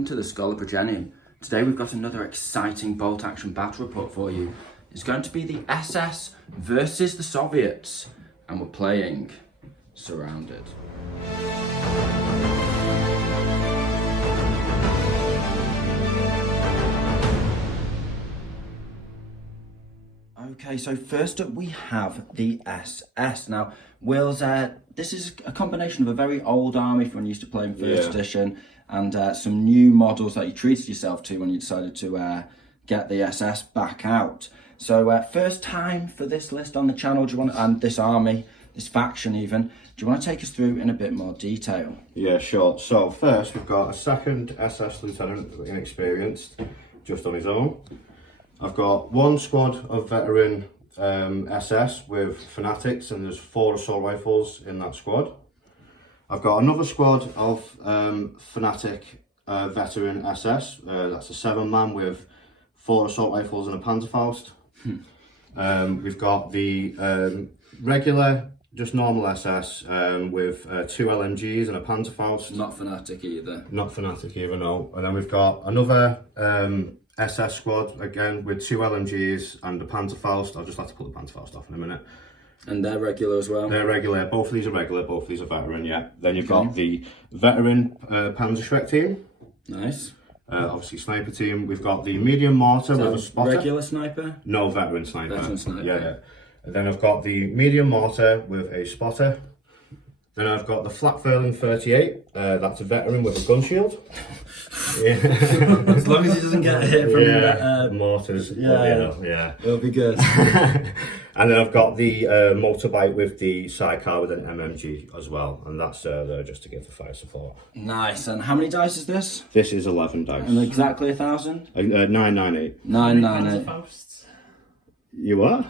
welcome to the Schola Progeny. Today we've got another exciting bolt action battle report for you. It's going to be the SS versus the Soviets, and we're playing Surrounded. Okay, so first up we have the SS. Now, Will's, this is a combination of a very old army from when you used to play in first edition and some new models that you treated yourself to when you decided to get the SS back out. So first time for this list on the channel, do you want, and this army, this faction even, do you want to take us through in a bit more detail? Yeah, sure. So first we've got a second SS Lieutenant, inexperienced, just on his own. I've got one squad of veteran SS with fanatics, and there's 4 assault rifles in that squad. I've got another squad of fanatic veteran SS. That's a 7-man with 4 assault rifles and a Panzerfaust. We've got the regular, just normal SS with 2 LMGs and a Panzerfaust. Not fanatic either. Not fanatic either, no. And then we've got another SS squad, again, with 2 LMGs and the Panzerfaust. I'll just have to put the Panzerfaust off in a minute. And they're regular as well? They're regular. Both of these are regular, both of these are veteran, yeah. Then you've got the veteran Panzerschreck team. Nice. Obviously sniper team. We've got the medium mortar with a spotter. Regular sniper? No, veteran sniper. Veteran sniper. Yeah. And then I've got the medium mortar with a spotter. Then I've got the flat furling 38. That's a veteran with a gun shield. As long as he doesn't get hit from mortars. Yeah. It'll be good. And then I've got the motorbike with the sidecar with an MMG as well, and that's there just to give the fire support. Nice. And how many dice is this? This is 11 dice. And exactly 1,000? 998. 998. You are?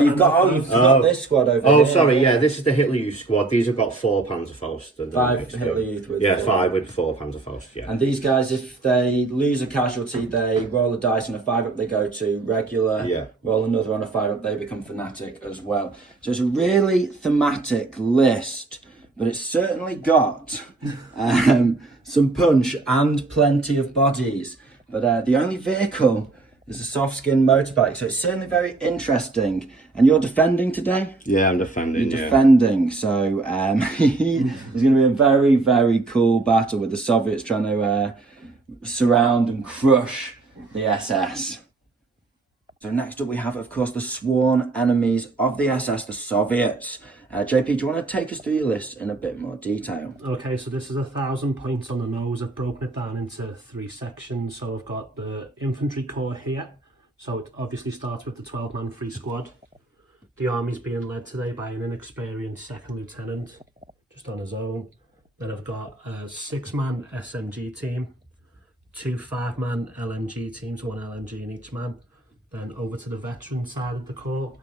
You've got this squad over here. Oh, sorry, yeah, this is the Hitler Youth squad. These have got 4 Panzerfaust. 5 Hitler Youth with 5 with 4 Panzerfaust, yeah. And these guys, if they lose a casualty, they roll a dice, and a 5-up they go to regular. Yeah. Roll another on a 5-up, they become fanatic as well. So it's a really thematic list, but it's certainly got some punch and plenty of bodies. But the only vehicle is a soft skin motorbike, so it's certainly very interesting. And you're defending today? Yeah, I'm defending. You're defending, so it's going to be a very, very cool battle with the Soviets trying to surround and crush the SS. So next up we have, of course, the sworn enemies of the SS, the Soviets. JP, do you want to take us through your list in a bit more detail? Okay, so this is 1,000 points on the nose. I've broken it down into 3 sections. So I've got the infantry corps here. So it obviously starts with the 12-man free squad. The army's being led today by an inexperienced 2nd lieutenant, just on his own. Then I've got a 6-man SMG team, 2 5-man LMG teams, 1 LMG in each man. Then over to the veteran side of the corps,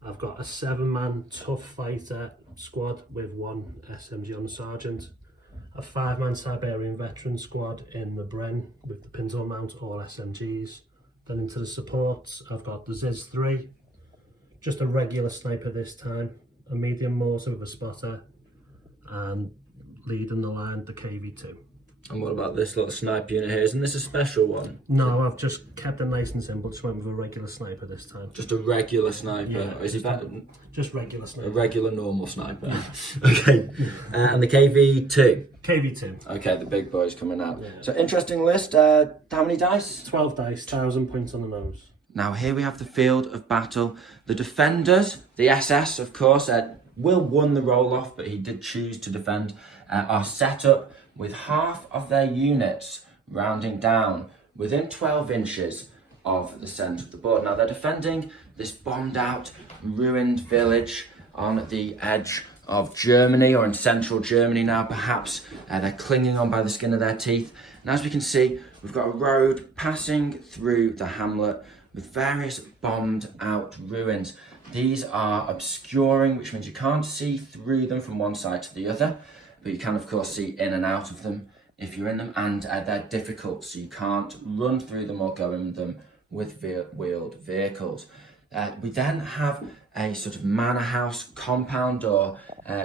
I've got a 7-man tough fighter squad with 1 SMG on the sergeant, a 5-man Siberian veteran squad in the Bren with the pintle mount, all SMGs. Then into the supports, I've got the Ziz 3, just a regular sniper this time, a medium mortar with a spotter, and leading the line, the KV2. And what about this little sniper unit here? Isn't this a special one? No, I've just kept it nice and simple. Just went with a regular sniper this time. Just a regular sniper? Yeah, or is it just regular sniper. A regular normal sniper. Okay. And the KV2? KV2. Okay, the big boy's coming out. Yeah. So interesting list. How many dice? 12 dice, 1,000 points on the nose. Now here we have the field of battle. The defenders, the SS of course, Will won the roll off, but he did choose to defend, are set up with half of their units rounding down within 12 inches of the centre of the board. Now they're defending this bombed out, ruined village on the edge of Germany, or in central Germany now perhaps. They're clinging on by the skin of their teeth. And as we can see, we've got a road passing through the hamlet with various bombed out ruins. These are obscuring, which means you can't see through them from one side to the other, but you can of course see in and out of them if you're in them, and they're difficult, so you can't run through them or go in them with wheeled vehicles. We then have a sort of manor house compound, or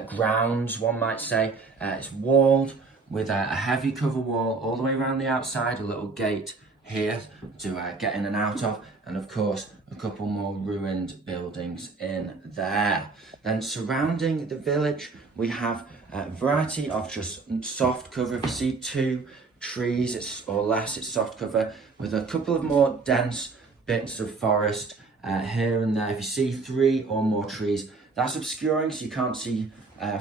grounds one might say. It's walled with a heavy cover wall all the way around the outside, a little gate here to get in and out of, and of course a couple more ruined buildings in there. Then surrounding the village we have a variety of just soft cover. If you see 2 trees or less, it's soft cover, with a couple of more dense bits of forest here and there. If you see 3 or more trees, that's obscuring, so you can't see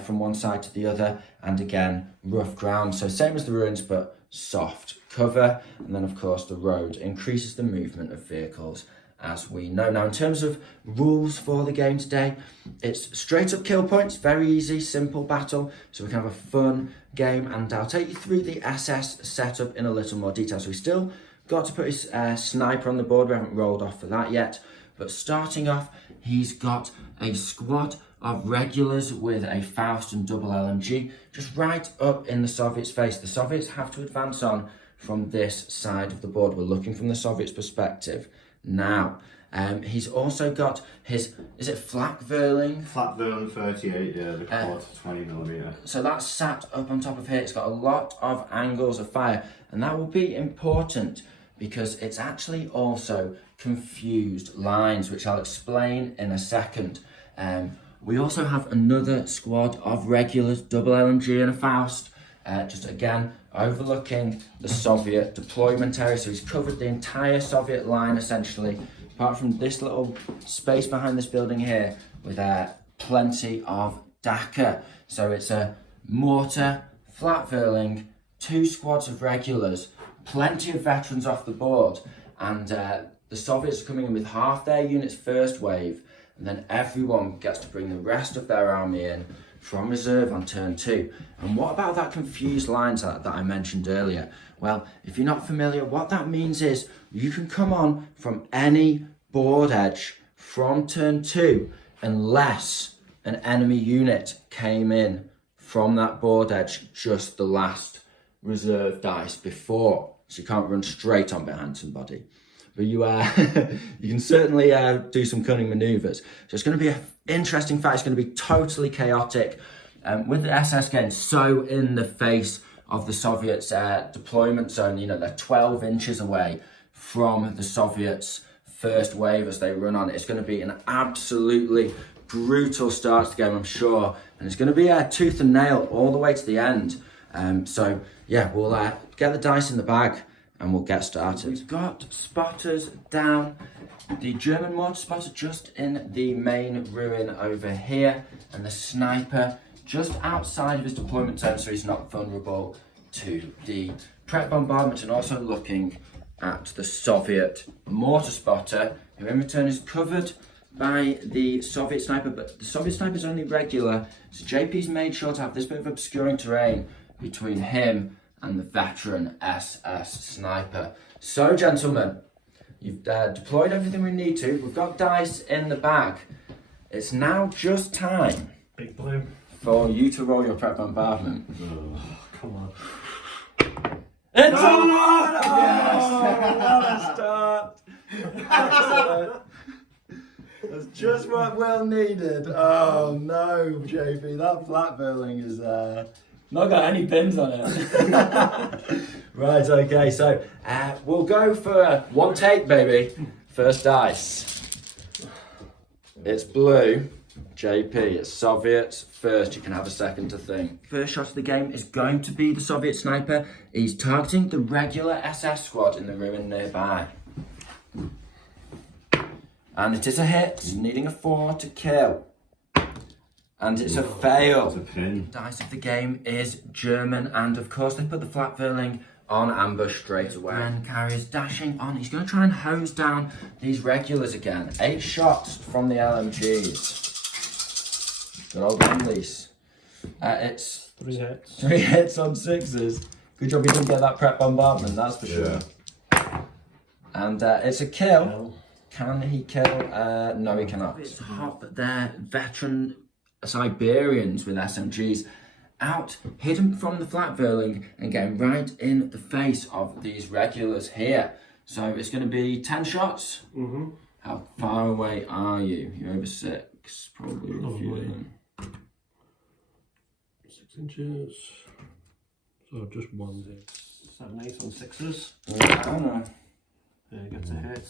from one side to the other, and again rough ground, so same as the ruins but soft cover. And then of course the road increases the movement of vehicles, as we know. Now, in terms of rules for the game today, it's straight up kill points, very easy, simple battle, so we can have a fun game, and I'll take you through the SS setup in a little more detail. So we still got to put his sniper on the board, we haven't rolled off for that yet, but starting off, he's got a squad of regulars with a Faust and double LMG just right up in the Soviets' face. The Soviets have to advance on from this side of the board. We're looking from the Soviets' perspective now. He's also got his, is it flak Verling? Flat Verling 38, yeah, the quad 20mm. So that's sat up on top of here. It's got a lot of angles of fire, and that will be important because it's actually also confused lines, which I'll explain in a second. We also have another squad of regulars, double LMG and a Faust, just again overlooking the Soviet deployment area. So he's covered the entire Soviet line essentially, apart from this little space behind this building here, with plenty of Daka. So it's a mortar, flat Verling, 2 squads of regulars, plenty of veterans off the board, and the Soviets are coming in with half their units first wave, and then everyone gets to bring the rest of their army in from reserve on turn 2. And what about that confused lines that I mentioned earlier? Well, if you're not familiar, what that means is you can come on from any board edge from turn 2 unless an enemy unit came in from that board edge just the last reserve dice before. So you can't run straight on behind somebody. But you you can certainly do some cunning maneuvers. So it's going to be an interesting fight. It's going to be totally chaotic. With the SS getting so in the face of the Soviets' deployment zone, you know, they're 12 inches away from the Soviets' first wave as they run on it. It's going to be an absolutely brutal start to the game, I'm sure. And it's going to be tooth and nail all the way to the end. So yeah, we'll get the dice in the bag and we'll get started. We've got spotters down. The German mortar spotter just in the main ruin over here, and the sniper just outside of his deployment zone, so he's not vulnerable to the prep bombardment, and also looking at the Soviet mortar spotter, who in return is covered by the Soviet sniper, but the Soviet sniper is only regular, so JP's made sure to have this bit of obscuring terrain between him and the veteran SS sniper. So, gentlemen, you've deployed everything we need to. We've got dice in the bag. It's now just time Big blue. for you to roll your prep bombardment. Oh, come on. It's on! What a start! Excellent. That's just what Will needed. Oh no, JP, that flat Verling is not got any pins on it. Right, okay, so we'll go for one take, baby. First dice. It's blue. JP, it's Soviets. First, you can have a second to think. First shot of the game is going to be the Soviet sniper. He's targeting the regular SS squad in the ruin nearby. And it is a hit, needing a 4 to kill. And it's a fail. It's a pin. Dice of the game is German, and of course they put the flat Verling on ambush straight away. Bren carries dashing on. He's going to try and hose down these regulars again. 8 shots from the LMGs. Good old English. It's 3 hits. 3 hits on 6s. Good job you didn't get that prep bombardment, that's for sure. And it's a kill. Can he kill? No, he cannot. It's hot that they're veteran Siberians with SMGs out, hidden from the flat Verling and getting right in the face of these regulars here. So it's going to be 10 shots. Mm-hmm. How far away are you? You're over 6, probably. A few of them. 6 inches. So just 1, 7, 8 on 6s. I don't know. There gets a hit.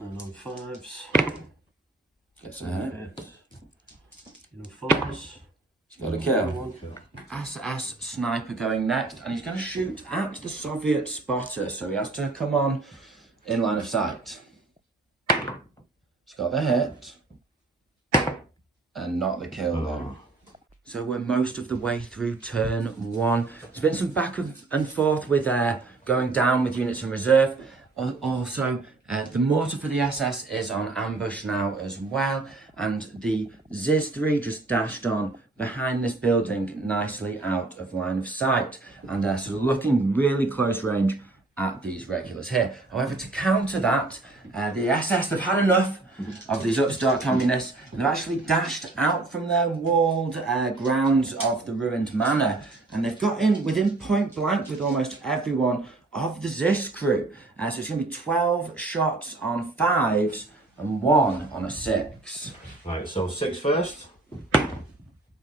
And on 5s. Gets a hit. Hit. And on 4s. He's got a kill. 1 kill. SS sniper going next, and he's going to shoot at the Soviet spotter, so he has to come on in line of sight. He's got the hit, and not the kill though. So we're most of the way through turn 1. There's been some back and forth with going down with units in reserve. Also, the mortar for the SS is on ambush now as well, and the ZiS-3 just dashed on behind this building, nicely out of line of sight, and sort of looking really close range at these regulars here. However, to counter that, the SS have had enough of these upstart communists, and they've actually dashed out from their walled grounds of the ruined manor, and they've got in within point blank with almost everyone of the ZiS crew. So it's going to be 12 shots on 5s and 1 on a 6. Right, so 6 first.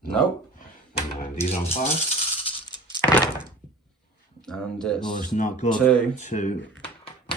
Nope. And these on 5. And it's Oh, it's not good. 2. 2.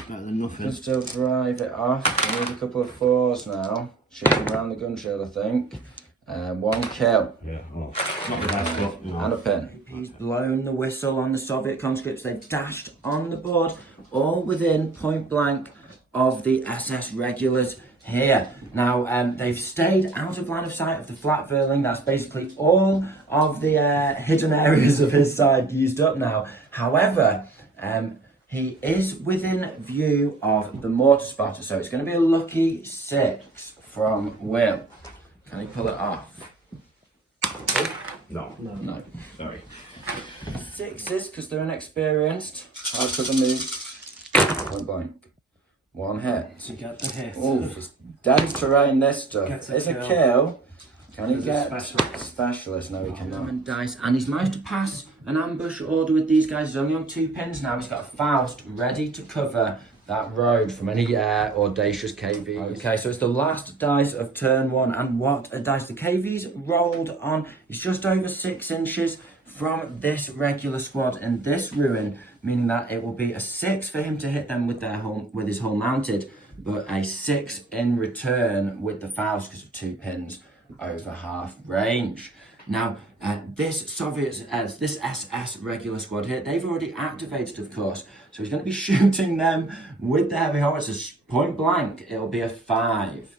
Better than nothing. Can still drive it off. We need a couple of 4s now. Shooting around the gun shield, I think. 1 kill. Yeah, oh, not the best stuff. No. And a pin. He's blown the whistle on the Soviet conscripts. They've dashed on the board, all within point blank of the SS regulars here. Now, they've stayed out of line of sight of the flat Verling. That's basically all of the hidden areas of his side used up now. However, he is within view of the mortar spotter, so it's going to be a lucky 6 from Will. Can he pull it off? No. No. Sorry. 6s, because they're inexperienced. Hard cover move. Point blank. 1 hit. To get the hit. Oh, it's daddy's terrain, this stuff. Gets a It's a kill. kill. Can he There's a get specialist. specialist? No, he cannot. And dice, and he's managed to pass an ambush order with these guys. He's only on 2 pins now. He's got a Faust ready to cover that road from any audacious KVs. Okay, so it's the last dice of turn 1, and what a dice. The KVs rolled on. It's just over 6 inches from this regular squad in this ruin, meaning that it will be a 6 for him to hit them with his hull mounted, but a 6 in return with the Faust because of 2 pins over half range. Now, this SS regular squad here, they've already activated, of course, so he's going to be shooting them with the heavy howitzers point blank. It'll be a 5.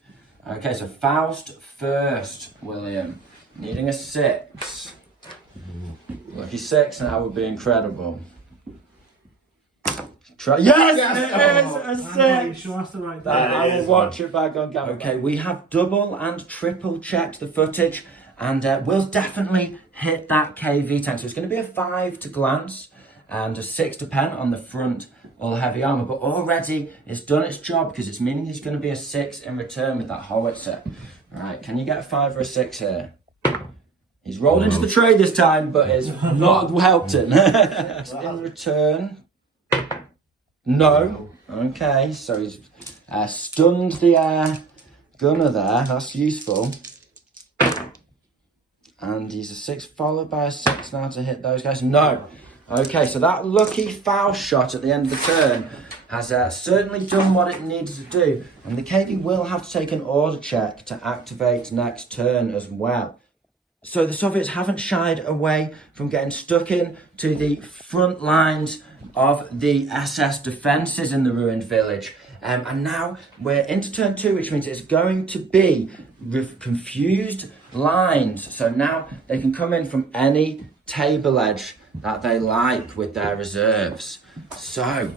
Okay, so Faust first, William, needing a 6. Lucky 6 now would be incredible. Yes, it is a 6. Sure that's the right I will watch it back on camera. Okay, we have double and triple checked the footage, and Will's definitely hit that KV tank. So it's going to be a 5 to glance and a 6 to pen on the front, all heavy armour. But already it's done its job, because it's meaning he's going to be a 6 in return with that howitzer. Right, can you get a 5 or a 6 here? He's rolled into the tray this time, but it's not helped him. In return, no. Okay, so he's stunned the gunner there. That's useful. And he's a 6 followed by a 6 now to hit those guys. No. Okay, so that lucky foul shot at the end of the turn has certainly done what it needed to do. And the KV will have to take an order check to activate next turn as well. So the Soviets haven't shied away from getting stuck in to the front lines of the SS defences in the ruined village. And now we're into turn 2, which means it's going to be confused lines. So now they can come in from any table edge that they like with their reserves. So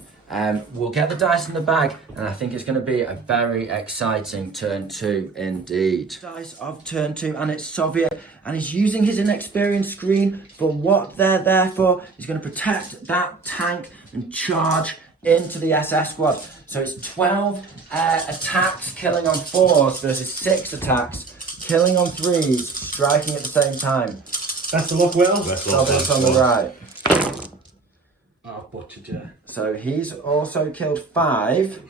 we'll get the dice in the bag, and I think it's going to be a very exciting turn 2 indeed. Dice of turn 2, and it's Soviet, and he's using his inexperienced screen for what they're there for. He's going to protect that tank and charge into the SS squad. So it's 12 attacks killing on 4s versus 6 attacks killing on 3s, striking at the same time. Best of luck, Will. Soviet's on the right. Oh, butchered you. So he's also killed 5,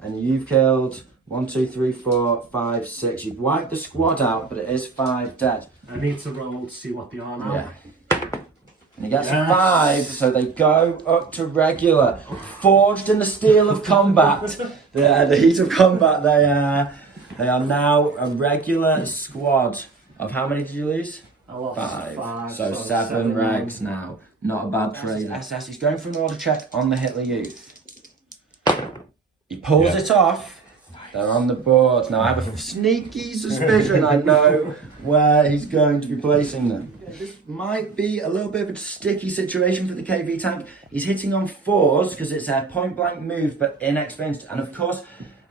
and you've killed 1, 2, 3, 4, 5, 6. You've wiped the squad out, but it is 5 dead. I need to roll to see what they are now. Yeah. And he gets a Yes. 5, so they go up to regular. Forged in the steel of combat, the heat of combat, they are now a regular squad. Of how many did you lose? I lost 5. So 7 regs now. Not a bad trade. SS, he's going for an order check on the Hitler Youth. He pulls it off. They're on the board. Now I have a sneaky suspicion I know where he's going to be placing them. This might be a little bit of a sticky situation for the KV tank. He's hitting on 4s because it's a point blank move but inexperienced. And of course,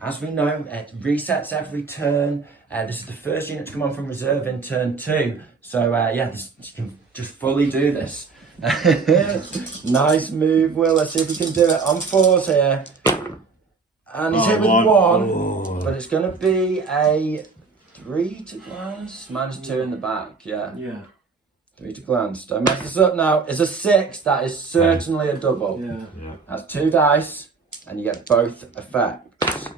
as we know, it resets every turn. This is the first unit to come on from reserve in turn 2. So you can just fully do this. Nice move, Will. Let's see if we can do it on 4s here. And he's hit with 1, but it's going to be a 3 to glance. -2 in the back, yeah. 3 to glance. Don't mess this up now. It's a 6. That is certainly a double. Yeah. That's 2 dice, and you get both effects.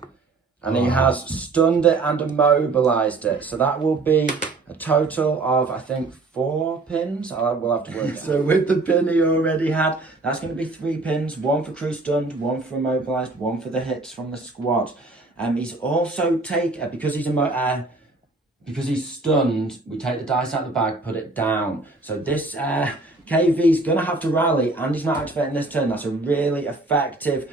And he has stunned it and immobilized it. So that will be a total of, I think, 4 pins. We'll have to work. So with the pin he already had, that's going to be 3 pins. 1 for crew stunned, 1 for immobilized, 1 for the hits from the squad. He's also because he's stunned, we take the dice out of the bag, put it down. So this KV's going to have to rally, and he's not activating this turn. That's a really effective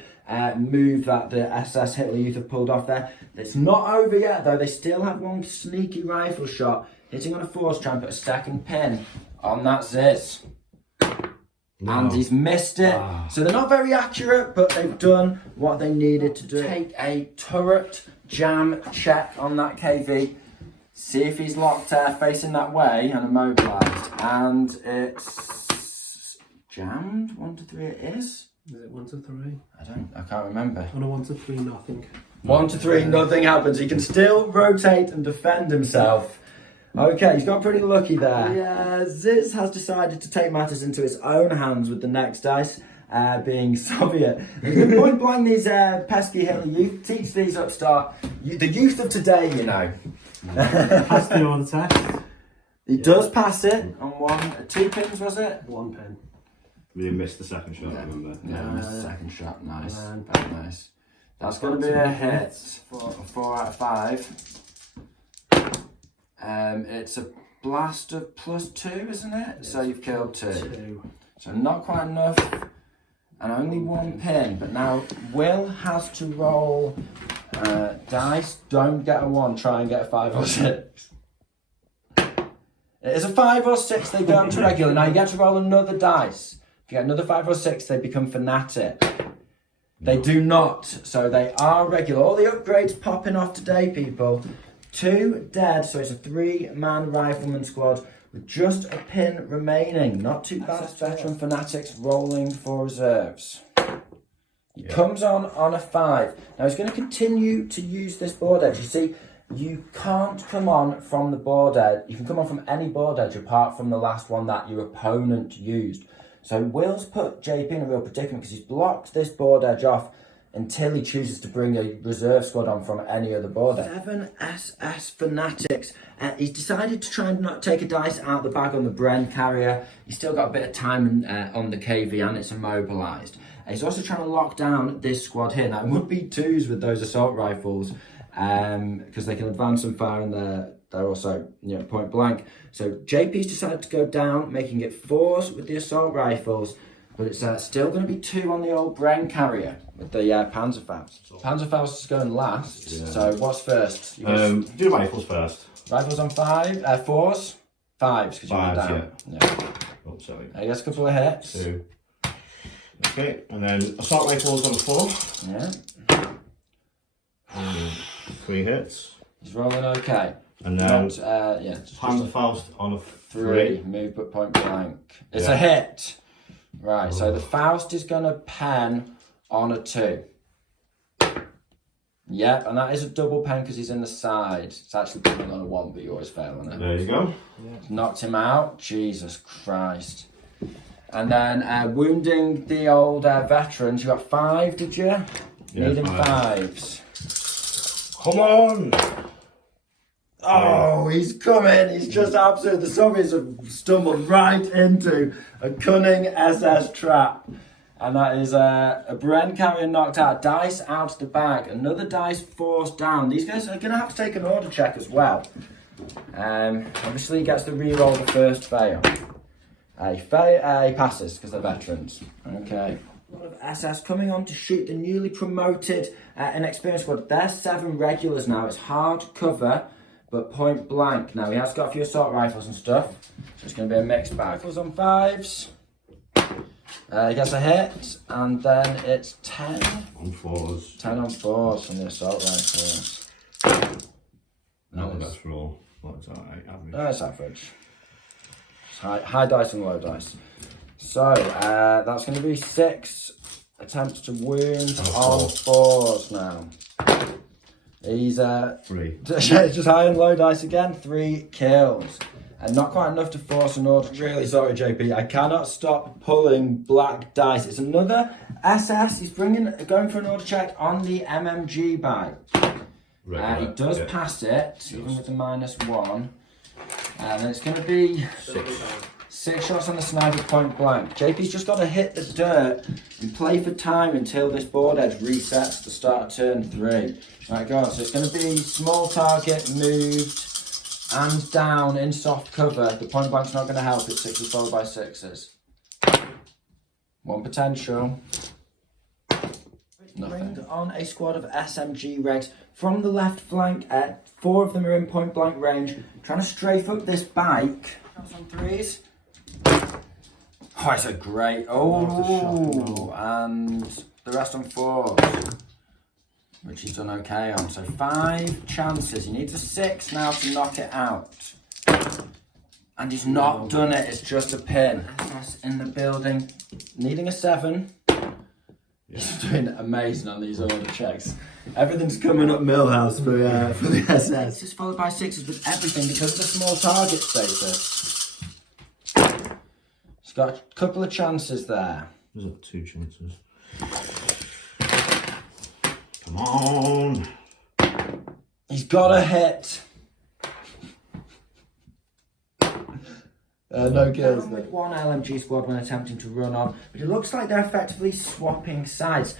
move that the SS Hitler Youth have pulled off there. It's not over yet though. They still have 1 sneaky rifle shot hitting on a 4's trying to put a stacking pin on that Ziz. No. And he's missed it. So they're not very accurate, but they've done what they needed to do. Take a turret jam check on that KV. See if he's locked facing that way and immobilized. And it's jammed. 1 to 3 it is. Is it 1 to 3? I can't remember. On a 1 to 3, nothing. 1 to 3, nothing happens. He can still rotate and defend himself. Okay, he's got pretty lucky there. Yeah, Ziz has decided to take matters into his own hands with the next dice, being Soviet. He's going to point blank these pesky Hitler Youth. Teach these upstart. The youth of today, you know. Pass the order test. He does pass it on 2 pins, was it? 1 pin. We missed the second shot, remember? Yeah, missed the second shot. Nice. Very nice. That's going to be a hit for 4 out of 5. It's a blast of +2, isn't it? Yes. So you've killed 2. So not quite enough. And only 1 pin. But now Will has to roll dice. Don't get a 1. Try and get a 5 or 6. It is a 5 or 6. They go up to regular. Now you get to roll another dice. If you get another 5 or 6, they become fanatic. They do not. So they are regular. All the upgrades popping off today, people. 2 dead, so it's a 3-man rifleman squad with just a pin remaining. Not too bad. Veteran fanatics rolling for reserves. He comes on a 5. Now he's going to continue to use this board edge. You see, you can't come on from the board edge. You can come on from any board edge apart from the last one that your opponent used. So Will's put JP in a real predicament because he's blocked this board edge off until he chooses to bring a reserve squad on from any other border. 7 SS Fanatics. He's decided to try and not take a dice out of the bag on the Bren carrier. He's still got a bit of time on the KV and it's immobilised. He's also trying to lock down this squad here. Now, it would be 2s with those assault rifles because they can advance and fire and they're also point blank. So JP's decided to go down, making it 4s with the assault rifles. But it's still going to be 2 on the old Bren carrier with the Panzerfaust. Panzerfaust is going last. Yeah. So what's first? Do rifles first. Rifles on 5, 4s, 5s because you went down. Yeah. Oh, sorry. He gets a couple of hits. 2. Okay, and then assault rifles on 4. Yeah. 3 hits. He's rolling okay. And then Panzerfaust on a 3. Move but point blank. It's a hit. Right, so the Faust is going to pen on a 2. Yep, and that is a double pen because he's in the side. It's actually coming on a 1, but you always fail on it. There you go. Yeah. Knocked him out. Jesus Christ. And then wounding the old veterans. You got 5, did you? Yeah, Needing 5. 5s. Come on! Oh, he's coming. He's just absolutely. The Soviets have stumbled right into a cunning SS trap. And that is a Bren carrier knocked out. Dice out of the bag. Another dice forced down. These guys are going to have to take an order check as well. Obviously, he gets to re-roll the first fail. He passes because they're veterans. Okay. A lot of SS coming on to shoot the newly promoted inexperienced squad. They're 7 regulars now. It's hard cover, but point blank. Now, he has got a few assault rifles and stuff, so it's going to be a mixed bag. Rifles on 5s. He gets a hit, and then it's 10. On 4s. 10 on 4s from the assault rifles. Not the best roll. What's that? Average. No, it's average. It's high dice and low dice. So, that's going to be 6 attempts to wound on 4s now. He's 3. just high and low dice again. 3 kills. And not quite enough to force an order. Really sorry, JP. I cannot stop pulling black dice. It's another SS. He's going for an order check on the MMG bag. He does pass it, even with the -1. And it's going to be 6 shots on the sniper point blank. JP's just got to hit the dirt and play for time until this board edge resets to start turn 3. Right, go on. So it's going to be small target, moved, and down in soft cover. The point blank's not going to help. It's 6s followed by 6s. 1 potential. Nothing. Bring on a squad of SMG regs from the left flank. 4 of them are in point blank range. Trying to strafe up this bike. Shots on 3s. Oh, it's a great. Oh, and the rest on 4s, which he's done okay on. So 5 chances. He needs a 6 now to knock it out. And he's not done it. It's just a pin. SS in the building. Needing a 7. He's doing amazing on these order checks. Everything's coming up Millhouse for the SS. Just followed by 6s with everything because of the small target status. He's got a couple of chances there. There's up 2 chances. Come on. He's got a hit. No kills. With 1 LMG squad when attempting to run on, but it looks like they're effectively swapping sides.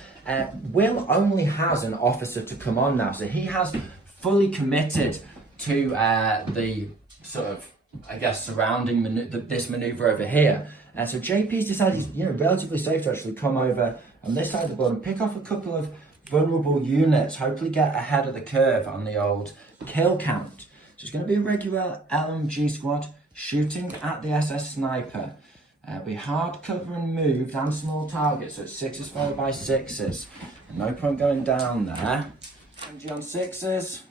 Will only has an officer to come on now, so he has fully committed to the sort of, I guess, surrounding this manoeuvre over here. So JP's decided he's relatively safe to actually come over on this side of the board and pick off a couple of vulnerable units, hopefully get ahead of the curve on the old kill count. So it's going to be a regular LMG squad shooting at the SS sniper. Be hard cover and moved and small target, so it's 6s followed by 6s. No point going down there. MG on 6s.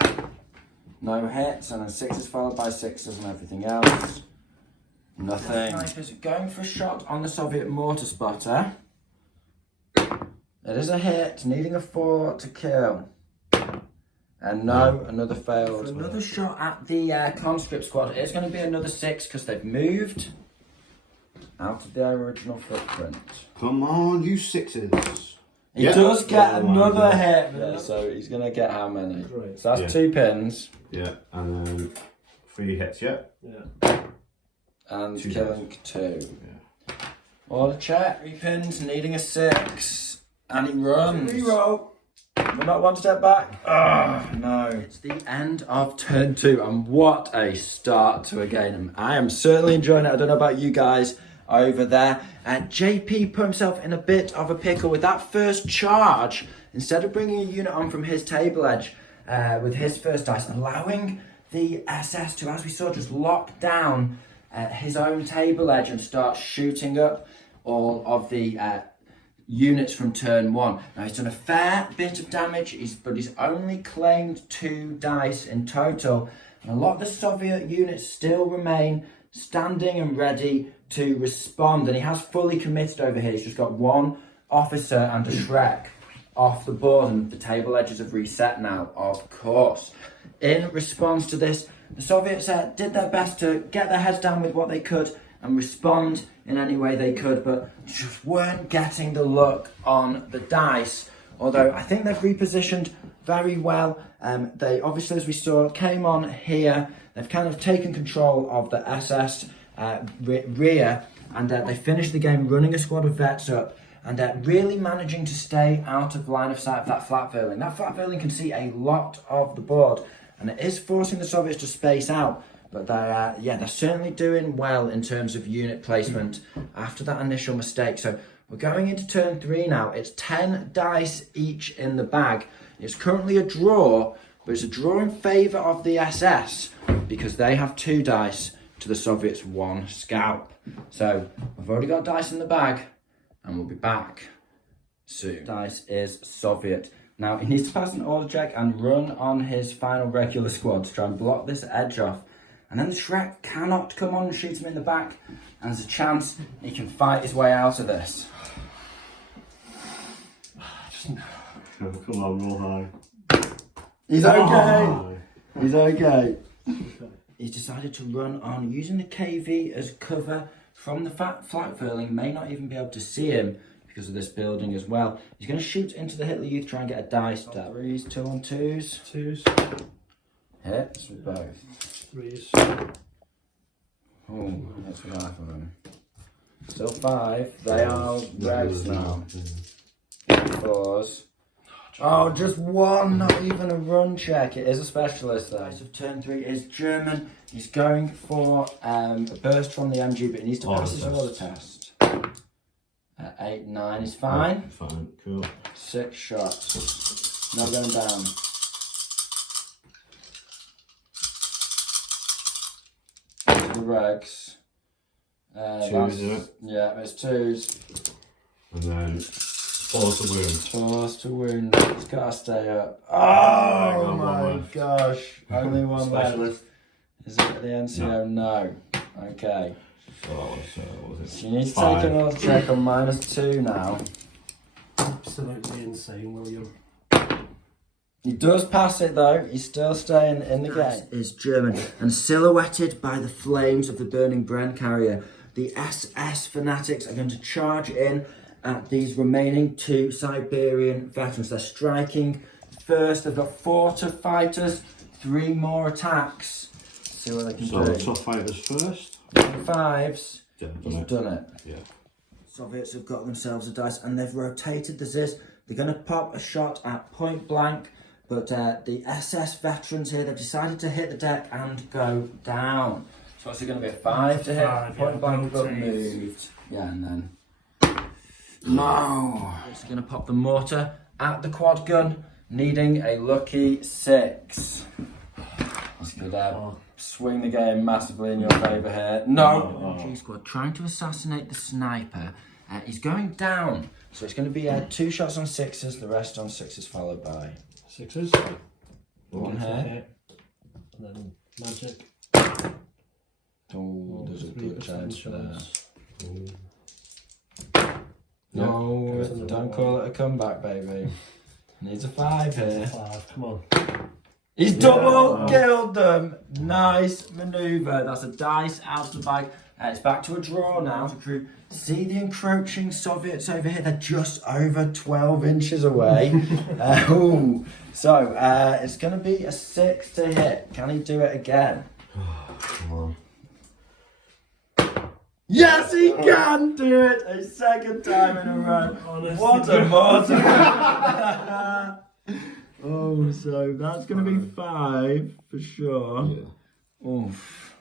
No hits, and then 6s followed by 6s and everything else. Nothing. Snipers going for a shot on the Soviet mortar spotter. It is a hit, needing a 4 to kill. And no, another failed. For another shot at the conscript squad. It's going to be another 6 because they've moved out of their original footprint. Come on, you 6s. He does get another hit. Yeah, so he's going to get how many? So that's 2 pins. Yeah, and then 3 hits, yeah? Yeah. And 2 killing 2. Yeah. Order check, 3 pins, needing a 6. And he runs. Reroll. We're not 1 step back. Oh, no. It's the end of turn 2, and what a start to a game. I am certainly enjoying it. I don't know about you guys over there. JP put himself in a bit of a pickle with that first charge. Instead of bringing a unit on from his table edge with his first dice, allowing the SS to, as we saw, just lock down his own table edge and start shooting up all of the units from turn 1. Now he's done a fair bit of damage, but he's only claimed 2 dice in total. And a lot of the Soviet units still remain standing and ready to respond. And he has fully committed over here. He's just got 1 officer and a Shrek off the board, and the table edges have reset now, of course. In response to this, the Soviets did their best to get their heads down with what they could and respond in any way they could, but just weren't getting the luck on the dice. Although I think they've repositioned very well They obviously, as we saw, came on here. They've kind of taken control of the SS rear, and they finished the game running a squad of vets up and really managing to stay out of line of sight of that flat Verling. That flat Verling can see a lot of the board, and it is forcing the Soviets to space out. But they're certainly doing well in terms of unit placement after that initial mistake. So we're going into turn 3 now. It's 10 dice each in the bag. It's currently a draw, but it's a draw in favour of the SS because they have 2 dice to the Soviets' 1 scalp. So we've already got dice in the bag, and we'll be back soon. Dice is Soviet. Now he needs to pass an order check and run on his final regular squad to try and block this edge off. And then the Shrek cannot come on and shoot him in the back, and there's a chance he can fight his way out of this. Come on, roll high. He's okay. He's okay. He's decided to run on using the KV as cover from the flat Verling. May not even be able to see him because of this building as well. He's going to shoot into the Hitler Youth, try and get a dice. 3s, 2 on 2s. 2s. Hits with both. 3s. Oh, that's 5 of them. Still 5. They are regs now. 4s. Oh, just 1, not even a run check. It is a specialist though. Dice of turn 3 is German. He's going for a burst from the MG, but he needs to pass his order test. 8, 9 is fine. Fine, cool. 6 shots. Not going down. The regs. 2s, isn't it? Yeah, it's 2s. And then 4 to wound. 4 to wound. He's got to stay up. Oh my gosh. Only one left. Specialist. Is it the NCO? No. Okay. So was it? So you need to take an order check on -2 now. Absolutely insane, William. He does pass it though. He's still staying in the game. Is German and silhouetted by the flames of the burning Bren carrier. The SS fanatics are going to charge in at these remaining 2 Siberian veterans. They're striking first. They've got 4 fighters, 3 more attacks. See what they can do. So tough fighters first. 5s. He's done it. Yeah. Soviets have got themselves a dice and they've rotated the Ziz. They're going to pop a shot at point blank, but the SS veterans here, they've decided to hit the deck and go down. So it's going to be a 5 to hit. Point blank got moved. Yeah, and then... No! It's going to pop the mortar at the quad gun, needing a lucky 6. This could swing the game massively in your favour here. No! G squad trying to assassinate the sniper. He's going down. So it's going to be 2 shots on 6s, the rest on 6s followed by 6s. 1 here. And then magic. Oh, there's a good chance for that. Yeah. No, don't call it a comeback, baby. Needs a 5 here. 5, come on. He's double killed them. Nice manoeuvre. That's a dice out of the bag. It's back to a draw now. Crew, see the encroaching Soviets over here? They're just over 12 inches away. So it's going to be a 6 to hit. Can he do it again? Come on. Yes, he can do it a second time in a row. Honestly, What a mortar! Oh, so that's going to be 5 for sure. Yeah. Oof.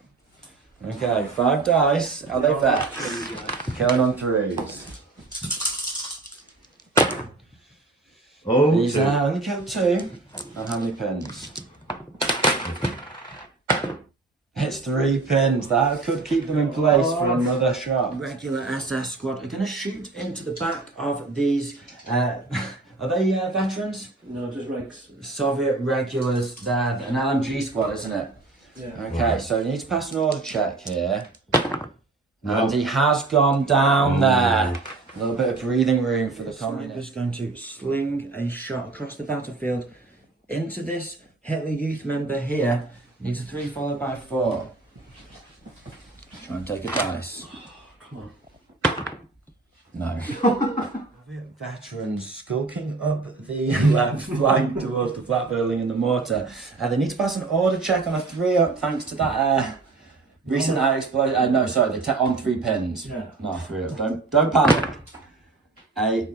Okay, 5 dice. Are they back? Killing on 3s. Oh, He's 2. only killed 2. And how many pins? It's 3 pins. That could keep them in place for another shot. Regular SS squad are going to shoot into the back of these. Are they veterans? No, just regs. Soviet regulars. They're an LMG squad, isn't it? Yeah. Okay, so he needs to pass an order check here. And he has gone down there. A little bit of breathing room for the communist. Just going to sling a shot across the battlefield into this Hitler Youth member here. Needs a 3 followed by 4. Try and take a dice. Come on. No. Soviet veterans skulking up the left flank towards the flat building and the mortar. They need to pass an order check on a 3-up thanks to that recent explosion. No, sorry, they on 3 pins. Yeah. Not a 3-up. Don't panic.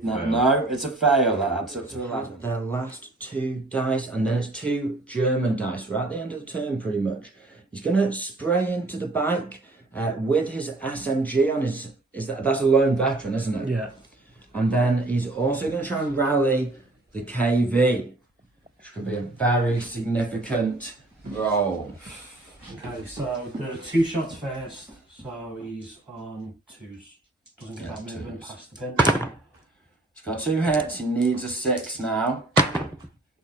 No, it's a fail. That adds up to their last 2 dice, and then it's 2 German dice. We're at the end of the turn, pretty much. He's going to spray into the bike with his SMG on his. That's a lone veteran, isn't it? Yeah. And then he's also going to try and rally the KV, which could be a very significant roll. Okay, so the 2 shots first. So he's on 2s. Doesn't get that movement past the pin. He's got 2 hits. He needs a 6 now.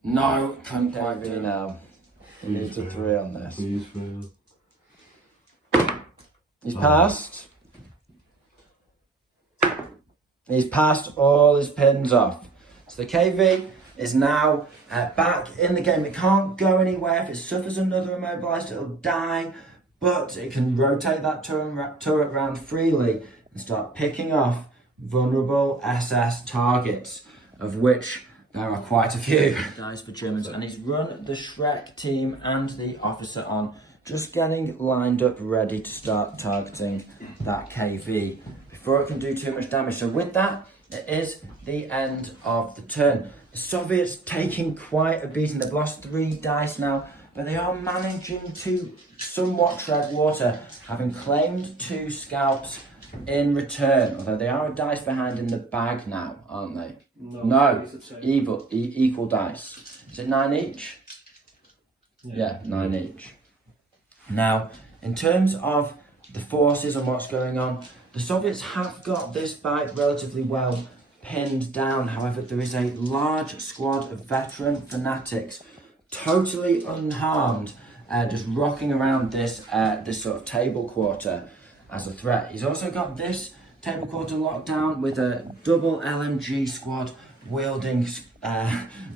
No, couldn't quite do now. He needs a 3 on this. Please fail. He's passed. He's passed all his pins off. So the KV is now back in the game. It can't go anywhere. If it suffers another immobilized, it'll die. But it can rotate that turret round freely and start picking off vulnerable SS targets, of which there are quite a few. Dice for Germans, and he's run the Shrek team and the officer on, just getting lined up ready to start targeting that KV before it can do too much damage. So with that, it is the end of the turn. The Soviets taking quite a beating. They've lost 3 dice now, but they are managing to somewhat tread water, having claimed 2 scalps in return. Although they are a dice behind in the bag now, aren't they? No, equal dice. Is it 9 each? Yeah, 9 each. Now, in terms of the forces and what's going on, the Soviets have got this bike relatively well pinned down. However, there is a large squad of veteran fanatics, totally unharmed, just rocking around this sort of table quarter as a threat. He's also got this table quarter locked down with a double LMG squad wielding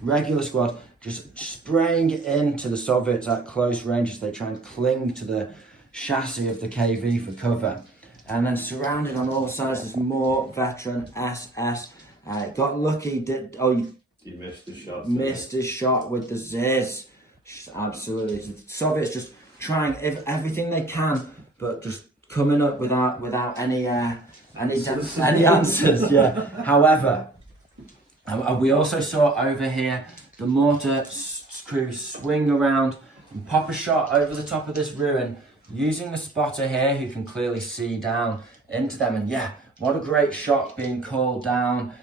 regular squad, just spraying into the Soviets at close range as they try and cling to the chassis of the KV for cover. And then surrounded on all sides, there's more veteran SS. Got lucky, He missed his shot. Missed his shot with the Ziz. Absolutely. The Soviets just trying everything they can, but just coming up without any answers. Yeah. However, we also saw over here the mortar crew swing around and pop a shot over the top of this ruin, using the spotter here who can clearly see down into them. And yeah, what a great shot being called down.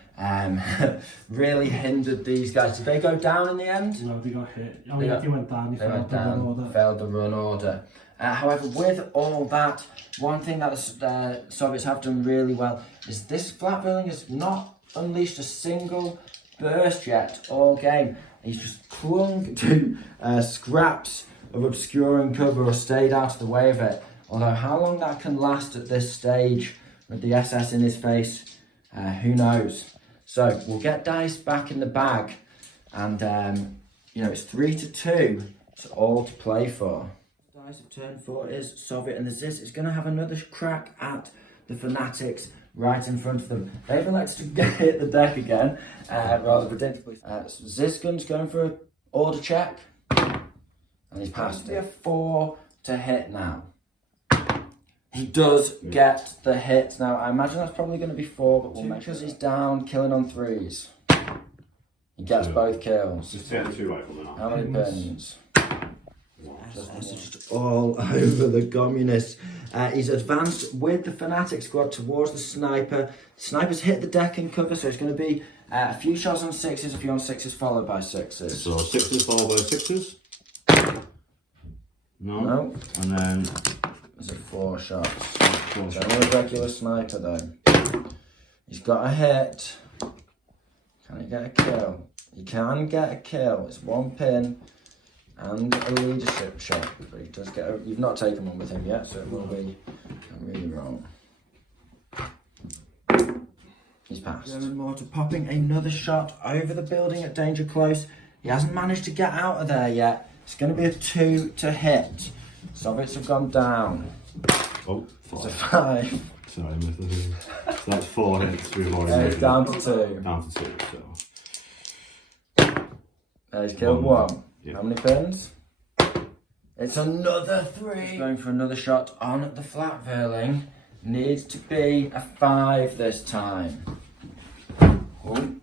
Really hindered these guys. Did they go down in the end? No, they got hit. They went down. Failed the run order. However, with all that, one thing that the Soviets have done really well is this flat building has not unleashed a single burst yet all game. He's just clung to scraps of obscuring cover or stayed out of the way of it. Although how long that can last at this stage with the SS in his face, who knows. So we'll get dice back in the bag, and it's 3-2. It's all to play for. Dice of turn 4 is Soviet, and the Ziz is going to have another crack at the Fanatics right in front of them. They've elected to hit the deck again, rather predictably. Zizgun's going for an order check, and he's passed it. 4 to hit now. He does get the hit. Now, I imagine that's probably going to be 4, but we'll make sure he's down, killing on 3s. He gets both kills. Just turn 2 rifle then. How many pins? Just all over the communists. He's advanced with the Fanatic squad towards the sniper. Sniper's hit the deck in cover, so it's going to be a few shots on 6s, a few on 6s followed by 6s. So 6s followed by 6s? No. And then... Is it 4 shots? 4 shots. Only a regular sniper though. He's got a hit. Can he get a kill? He can get a kill. It's 1 pin and a leadership shot. But he does get you've not taken one with him yet, so it will be really wrong. He's passed. German mortar popping another shot over the building at danger close. He hasn't managed to get out of there yet. It's going to be a 2 to hit. Soviets have gone down. Oh, It's a 5. 5. Sorry, Mr. So that's 4 hits. We've already It's made it. down to 2. Down to 2, so. He's killed One. 1. Yeah. How many pins? It's another 3. He's going for another shot on the flat Verling. Needs to be a 5 this time. Oh.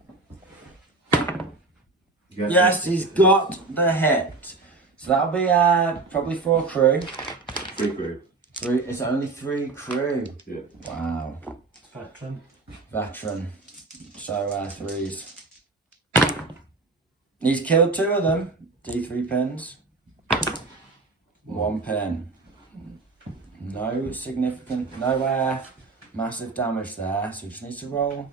Yes, he's got the hit. So that'll be probably 4 crew. 3 crew. 3. It's only 3 crew. Yeah. Wow. Veteran. Veteran. So 3s. He's killed 2 of them. D3 pins. 1 pin. No significant, no massive damage there. So he just needs to roll